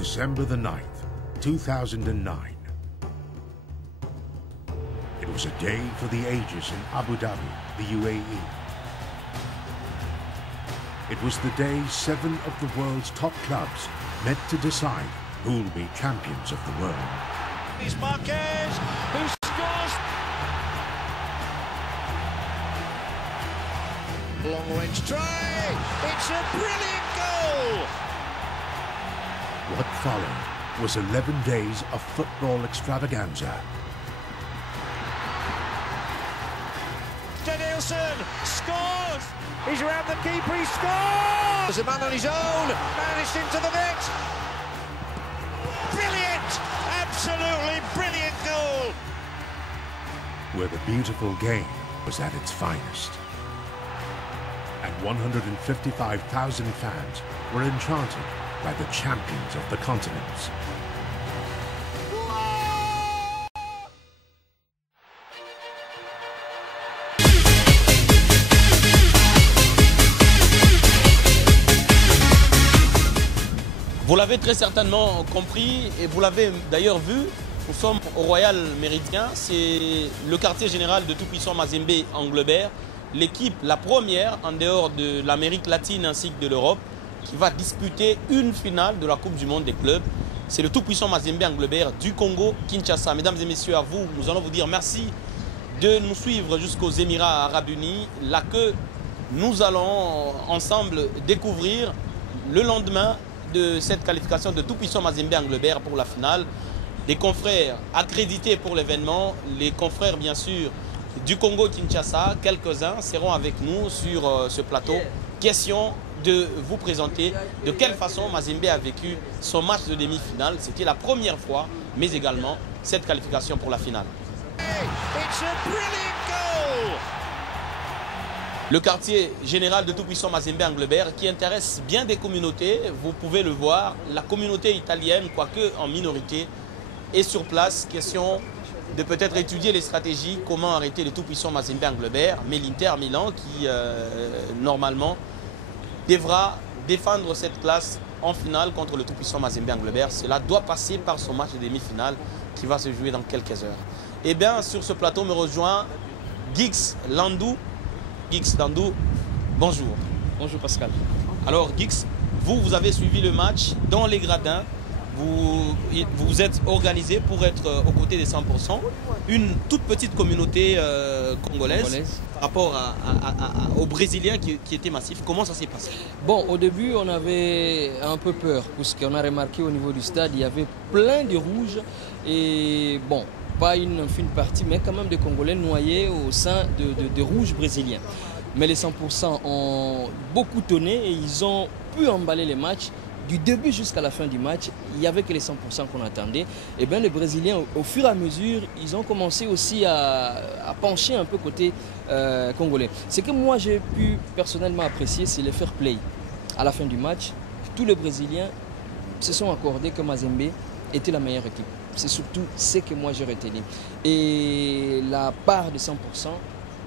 December the 9th, 2009. It was a day for the ages in Abu Dhabi, the UAE. It was the day 7 of the world's top clubs met to decide who'll be champions of the world. It's Marquez, who scores! Long range try! It's a brilliant goal! What followed was 11 days of football extravaganza. Danielson scores! He's around the keeper, he scores! There's a man on his own, managed into the net! Brilliant! Absolutely brilliant goal! Where the beautiful game was at its finest. And 155,000 fans were enchanted by the champions of the continents. Vous l'avez très certainement compris et vous l'avez d'ailleurs vu, nous sommes au Royal Méridien, c'est le quartier général de tout-puissant Mazembe Anglebert, l'équipe la première en dehors de l'Amérique latine ainsi que de l'Europe qui va disputer une finale de la Coupe du Monde des clubs. C'est le tout-puissant Mazembe Anglebert du Congo, Kinshasa. Mesdames et messieurs, à vous, nous allons vous dire merci de nous suivre jusqu'aux Émirats Arabes Unis, là que nous allons ensemble découvrir le lendemain de cette qualification de tout-puissant Mazembe Anglebert pour la finale. Des confrères accrédités pour l'événement, les confrères bien sûr du Congo-Kinshasa, quelques-uns seront avec nous sur ce plateau. Question de vous présenter de quelle façon Mazembe a vécu son match de demi-finale. C'était la première fois, mais également cette qualification pour la finale. It's a brilliant goal! Le quartier général de tout-puissant Mazembe Anglebert qui intéresse bien des communautés, vous pouvez le voir, la communauté italienne, quoique en minorité, est sur place. Question de peut-être étudier les stratégies, comment arrêter le tout-puissant Mazembe Anglebert, mais l'Inter Milan qui normalement devra défendre cette place en finale contre le tout-puissant Mazembe Anglebert. Cela doit passer par son match de demi-finale qui va se jouer dans quelques heures. Et bien sur ce plateau me rejoint Gix Landou. Gix Landou, bonjour. Bonjour Pascal. Alors Gix, vous avez suivi le match dans les gradins. Vous vous êtes organisé pour être aux côtés des 100%. Une toute petite communauté congolaise par rapport aux Brésiliens qui étaient massifs. Comment ça s'est passé? Bon, au début, on avait un peu peur parce qu'on a remarqué au niveau du stade, il y avait plein de rouges et bon, pas une fine partie, mais quand même des Congolais noyés au sein de rouges brésiliens. Mais les 100% ont beaucoup tonné et ils ont pu emballer les matchs. Du début jusqu'à la fin du match, il n'y avait que les 100% qu'on attendait. Et bien les Brésiliens, au fur et à mesure, ils ont commencé aussi à pencher un peu côté congolais. Ce que moi j'ai pu personnellement apprécier, c'est le fair play. À la fin du match, tous les Brésiliens se sont accordés que Mazembe était la meilleure équipe. C'est surtout ce que moi j'ai retenu. Et la part de 100%,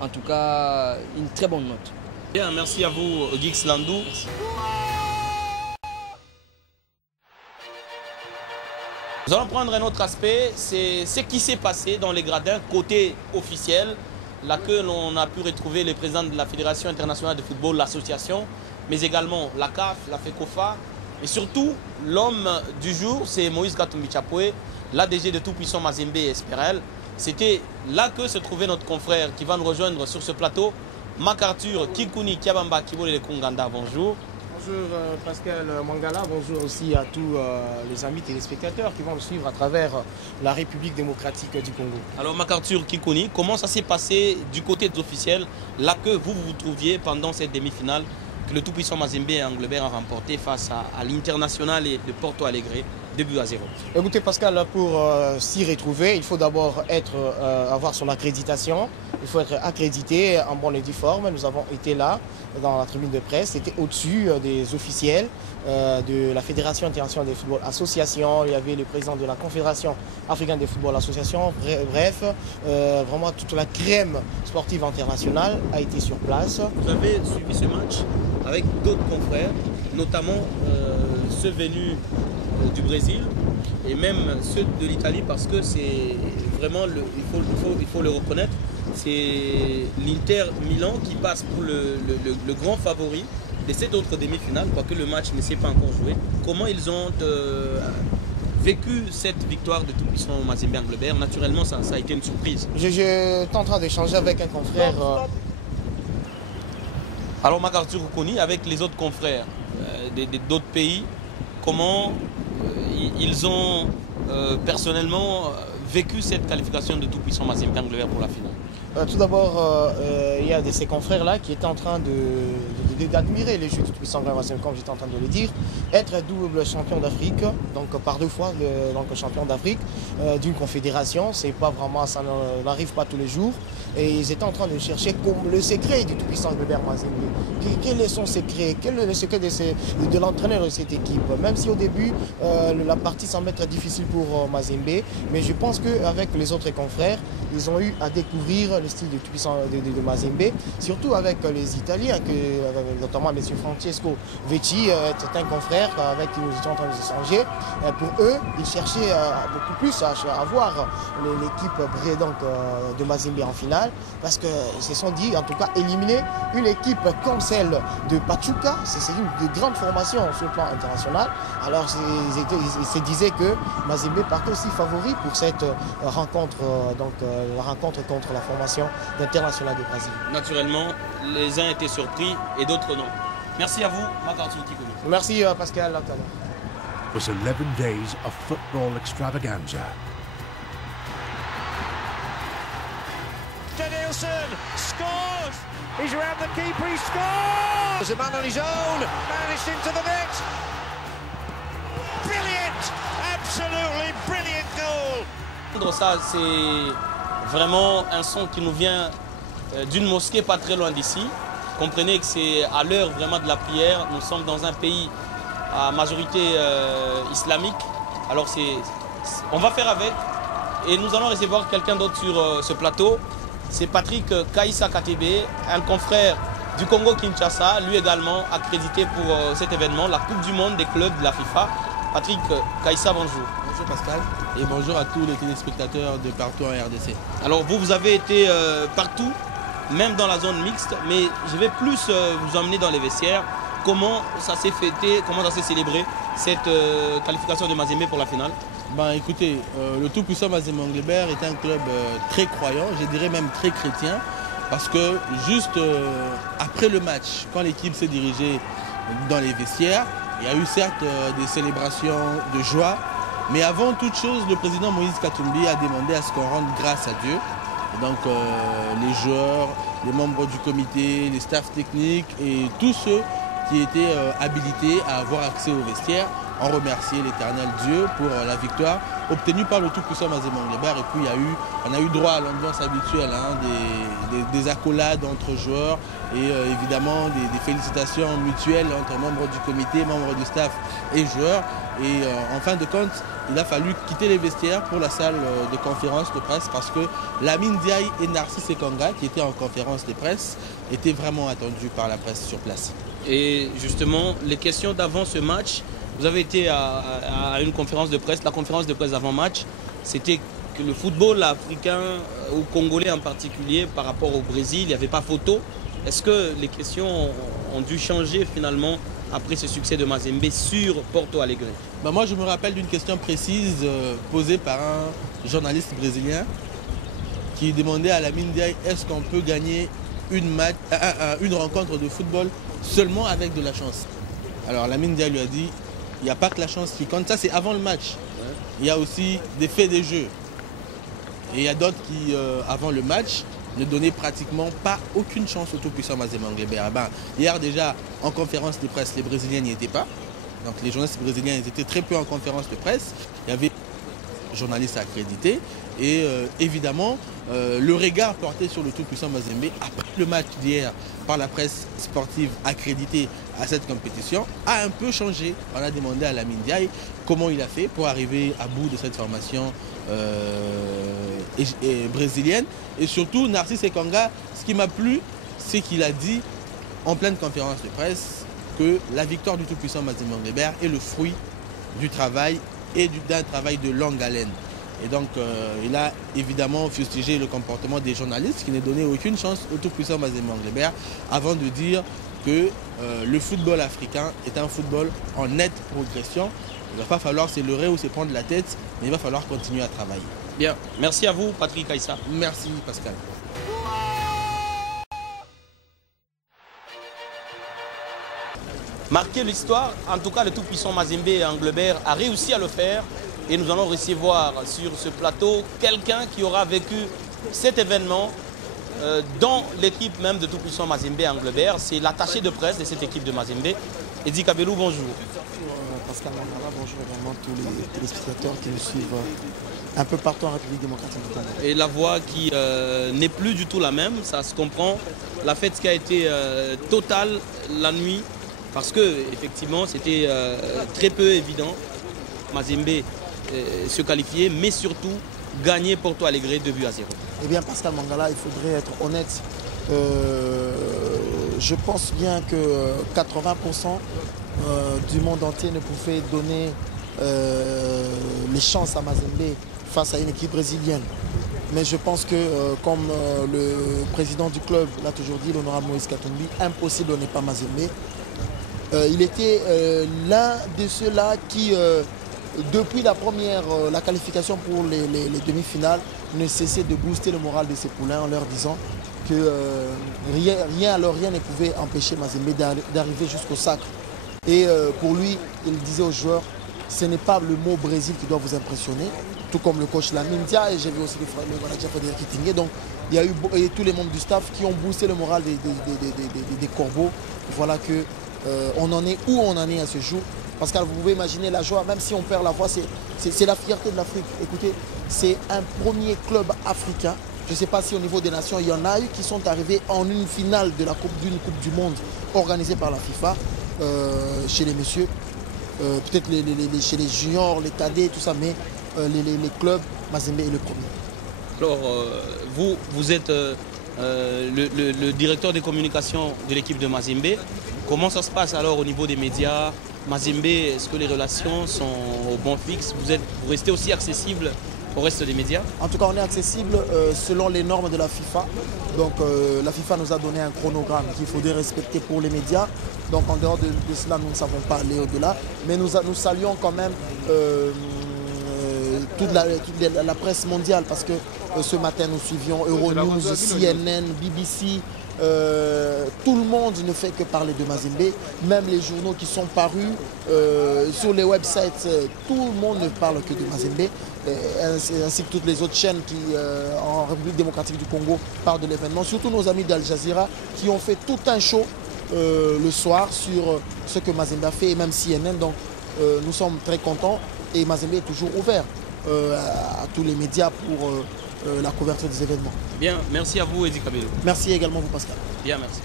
en tout cas, une très bonne note. Bien, merci à vous Gix Landou. Nous allons prendre un autre aspect, c'est ce qui s'est passé dans les gradins côté officiel, là que l'on a pu retrouver les présidents de la Fédération internationale de football, l'association, mais également la CAF, la FECOFA, et surtout l'homme du jour, c'est Moïse Katumbi Chapoué, l'ADG de tout-puissant Mazembe Esperel. C'était là que se trouvait notre confrère qui va nous rejoindre sur ce plateau, MacArthur Kikuni Kiabamba Kibolele Kunganda, bonjour. Bonjour Pascal Mangala, bonjour aussi à tous les amis téléspectateurs qui vont nous suivre à travers la République démocratique du Congo. Alors MacArthur Kikuni, comment ça s'est passé du côté des officiels, là que vous vous trouviez pendant cette demi-finale que le tout-puissant Mazembe Anglebert a remporté face à l'International de Porto Alegre, 2-0. Écoutez Pascal, pour s'y retrouver, il faut d'abord avoir son accréditation. Il faut être accrédité en bonne et due forme. Nous avons été là dans la tribune de presse. C'était au-dessus des officiels de la Fédération internationale de football association. Il y avait le président de la Confédération africaine de football association. Bref, vraiment toute la crème sportive internationale a été sur place. Vous avez suivi ce match avec d'autres confrères, notamment ceux venus du Brésil et même ceux de l'Italie, parce que c'est vraiment, il faut le reconnaître, c'est l'Inter Milan qui passe pour le grand favori de cette autre demi-finale, quoique le match ne s'est pas encore joué. Comment ils ont vécu cette victoire de tout-puissant Mazembe Anglebert? Naturellement, ça a été une surprise. J'étais en train d'échanger avec un confrère. Alors, MacArthur Kouni, avec les autres confrères d'autres pays, comment ils ont personnellement vécu cette qualification de tout-puissant Mazembe Anglebert pour la finale? Tout d'abord, il y a de ces confrères-là qui étaient en train d'admirer les jeux du tout-puissant Mazembe, comme j'étais en train de le dire, être double champion d'Afrique, donc par 2 fois champion d'Afrique d'une confédération, c'est pas vraiment, ça n'arrive pas tous les jours. Et ils étaient en train de chercher comme le secret du tout-puissant Anglebert Mazembe. Quel est son secret? Quel est le secret de l'entraîneur de cette équipe? Même si au début, la partie semble être difficile pour Mazembe, mais je pense qu'avec les autres confrères, ils ont eu à découvrir le style du tout-puissant de Mazembe, surtout avec les Italiens, notamment M. Francesco Vecchi, certains confrères avec qui nous étions en train de s'échanger. Pour eux, ils cherchaient beaucoup plus à voir l'équipe de Mazembe en finale, parce qu'ils se sont dit, en tout cas, éliminer une équipe comme celle de Pachuca, c'est une grande formation sur le plan international. Alors ils se disaient que Mazembe partait aussi favori pour cette rencontre, la rencontre contre la formation internationale du Brésil. Naturellement, les uns étaient surpris et d'autres non. Merci à vous, MacArthur Kouni. Merci Pascal. À tout à l'heure. It was 11 days of football extravaganza. Danielson scores! He's around the keeper, he scores! There's a man on his own, managed into the net. Brilliant! Absolutely brilliant goal! Ça, c'est vraiment un son qui nous vient d'une mosquée pas très loin d'ici. Comprenez que c'est à l'heure vraiment de la prière. Nous sommes dans un pays à majorité islamique. Alors on va faire avec et nous allons recevoir quelqu'un d'autre sur ce plateau. C'est Patrick Kaïssa Katebe, un confrère du Congo-Kinshasa, lui également accrédité pour cet événement, la Coupe du Monde des clubs de la FIFA. Patrick Kaïssa, bonjour. Bonjour Pascal et bonjour à tous les téléspectateurs de partout en RDC. Alors vous avez été partout, même dans la zone mixte, mais je vais plus vous emmener dans les vestiaires. Comment ça s'est fêté, comment ça s'est célébré cette qualification de Mazembe pour la finale? Ben écoutez, le tout-puissant Mazembe Anglebert est un club très croyant, je dirais même très chrétien, parce que juste après le match, quand l'équipe s'est dirigée dans les vestiaires, il y a eu certes des célébrations de joie, mais avant toute chose, le président Moïse Katumbi a demandé à ce qu'on rende grâce à Dieu. Et donc les joueurs, les membres du comité, les staffs techniques et tous ceux qui étaient habilités à avoir accès aux vestiaires ont remercié l'éternel Dieu pour la victoire obtenue par le tout-puissant Mazembe Anglebert. Et puis on a eu droit à l'ambiance habituelle, des accolades entre joueurs et évidemment des félicitations mutuelles entre membres du comité, membres du staff et joueurs. Et en fin de compte, il a fallu quitter les vestiaires pour la salle de conférence de presse parce que Lamine Ndiaye et Narcisse Sekanga, qui étaient en conférence de presse, étaient vraiment attendus par la presse sur place. Et justement, les questions d'avant ce match, vous avez été à une conférence de presse. La conférence de presse d'avant-match, c'était que le football africain, ou congolais en particulier, par rapport au Brésil, il n'y avait pas photo. Est-ce que les questions ont dû changer finalement après ce succès de Mazembe sur Porto Alegre? Ben moi, je me rappelle d'une question précise posée par un journaliste brésilien qui demandait à Lamine Ndiaye est-ce qu'on peut gagner une rencontre de football seulement avec de la chance. Alors Lamine Ndiaye lui a dit il n'y a pas que la chance qui compte, ça c'est avant le match. Il y a aussi des faits des jeux. Et il y a d'autres qui, avant le match, ne donnaient pratiquement pas aucune chance au tout-puissant Mazembe Anglebert. Hier déjà, en conférence de presse, les Brésiliens n'y étaient pas. Donc les journalistes brésiliens ils étaient très peu en conférence de presse. Il y avait des journalistes accrédités. Et évidemment, le regard porté sur le tout-puissant Mazembe après le match d'hier par la presse sportive accréditée à cette compétition a un peu changé. On a demandé à Lamine Ndiaye comment il a fait pour arriver à bout de cette formation brésilienne. Et surtout, Narcisse Sekanga, ce qui m'a plu, c'est qu'il a dit en pleine conférence de presse que la victoire du tout-puissant Mazembe Anglebert est le fruit du travail et d'un travail de longue haleine. Et donc, il a évidemment fustigé le comportement des journalistes qui n'a donné aucune chance au tout-puissant Mazembe Anglebert avant de dire que le football africain est un football en nette progression. Il ne va pas falloir se leurrer ou se prendre la tête, mais il va falloir continuer à travailler. Bien, merci à vous, Patrick Aïssa. Merci, Pascal. Marquer l'histoire, en tout cas le tout-puissant Mazembe Anglebert a réussi à le faire. Et nous allons recevoir sur ce plateau quelqu'un qui aura vécu cet événement dans l'équipe même de tout-puissant Mazembe Anglebert. C'est l'attaché de presse de cette équipe de Mazembe. Edi Kabelou, bonjour. Pascal Mangala, bonjour également tous les téléspectateurs qui nous suivent un peu partout en République démocratique du Congo. Et la voix qui n'est plus du tout la même, ça se comprend. La fête qui a été totale la nuit, parce que effectivement c'était très peu évident. Mazembe se qualifier, mais surtout gagner Porto Alegre 2-0. Eh bien, Pascal Mangala, il faudrait être honnête. Je pense bien que 80% du monde entier ne pouvait donner les chances à Mazembe face à une équipe brésilienne. Mais je pense que, comme le président du club l'a toujours dit, l'honorable Moïse Katumbi, impossible n'est pas Mazembe. Il était l'un de ceux-là qui, depuis la qualification pour les demi-finales, ne cessait de booster le moral de ses poulains en leur disant que rien ne pouvait empêcher Mazembe d'arriver jusqu'au sacre. Et pour lui, il disait aux joueurs, ce n'est pas le mot Brésil qui doit vous impressionner, tout comme le coach Lamine Dia, et j'ai vu aussi le manager Frédéric Kittingué. Donc il y a eu tous les membres du staff qui ont boosté le moral des Corbeaux. Voilà que on en est où on en est à ce jour. Parce que vous pouvez imaginer la joie, même si on perd la voix, c'est la fierté de l'Afrique. Écoutez, c'est un premier club africain. Je ne sais pas si au niveau des nations, il y en a eu qui sont arrivés en une finale de d'une Coupe du Monde organisée par la FIFA, chez les messieurs. Peut-être chez les juniors, les cadets, tout ça, mais les clubs, Mazembe est le premier. Alors, vous êtes le directeur des communications de l'équipe de Mazembe. Comment ça se passe alors au niveau des médias? Mazembe, est-ce que les relations sont au bon fixe? Vous restez aussi accessible au reste des médias? En tout cas, on est accessible selon les normes de la FIFA. Donc la FIFA nous a donné un chronogramme qu'il faudrait respecter pour les médias. Donc en dehors de cela, nous ne savons pas aller au-delà. Mais nous saluons quand même toute la presse mondiale parce que ce matin, nous suivions Euronews, CNN, BBC. Tout le monde ne fait que parler de Mazembe, même les journaux qui sont parus sur les websites, tout le monde ne parle que de Mazembe, ainsi que toutes les autres chaînes qui, en République démocratique du Congo, parlent de l'événement, surtout nos amis d'Al Jazeera qui ont fait tout un show le soir sur ce que Mazembe a fait, et même CNN. Donc nous sommes très contents et Mazembe est toujours ouvert à tous les médias pour la couverture des événements. Bien, merci à vous, Edi Kabelou. Merci également vous, Pascal. Bien, merci.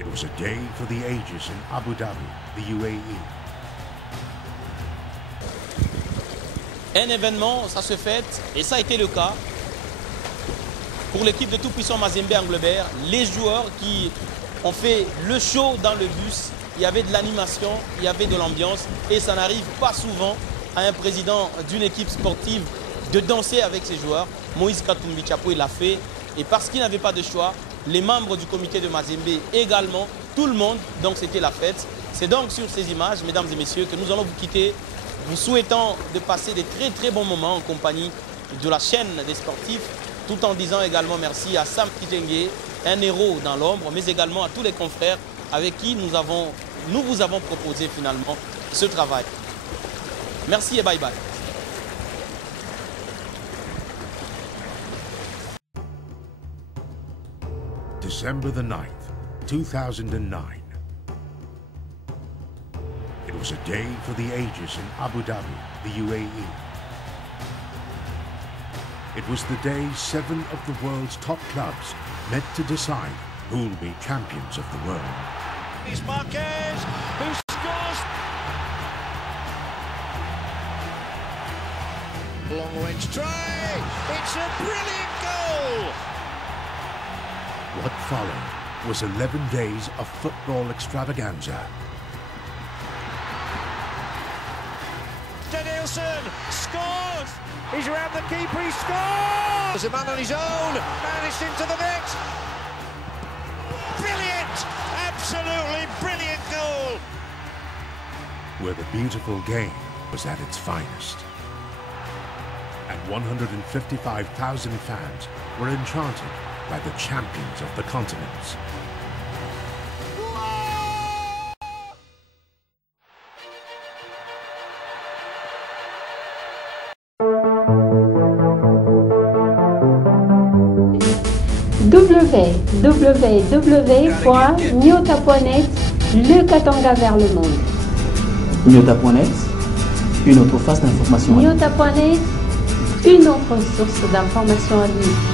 It was a day for the ages in Abu Dhabi, the UAE. Un événement, ça se fête, et ça a été le cas pour l'équipe de tout-puissant Mazembe Anglebert. Les joueurs qui ont fait le show dans le bus, il y avait de l'animation, il y avait de l'ambiance, et ça n'arrive pas souvent à un président d'une équipe sportive de danser avec ses joueurs. Moïse Katumbi Chapo, il l'a fait. Et parce qu'il n'avait pas de choix, les membres du comité de Mazembe également, tout le monde, donc c'était la fête. C'est donc sur ces images, mesdames et messieurs, que nous allons vous quitter, vous souhaitant de passer des très très bons moments en compagnie de la chaîne des sportifs, tout en disant également merci à Sam Kittingué, un héros dans l'ombre, mais également à tous les confrères avec qui nous vous avons proposé finalement ce travail. Merci et bye bye. December the 9th, 2009. It was a day for the ages in Abu Dhabi, the UAE. It was the day 7 of the world's top clubs met to decide who'll be champions of the world. It's Marquez who scores. Long range try. It's a brilliant goal. What followed was 11 days of football extravaganza. Danielson scores! He's around the keeper, he scores! There's a man on his own, managed into the net. Brilliant! Absolutely brilliant goal! Where the beautiful game was at its finest. And 155,000 fans were enchanted by the champions of the continents. www.nyota.net, le Katanga vers le monde. Nyota.net, une autre face d'information. Nyota.net, une autre source d'information à lui.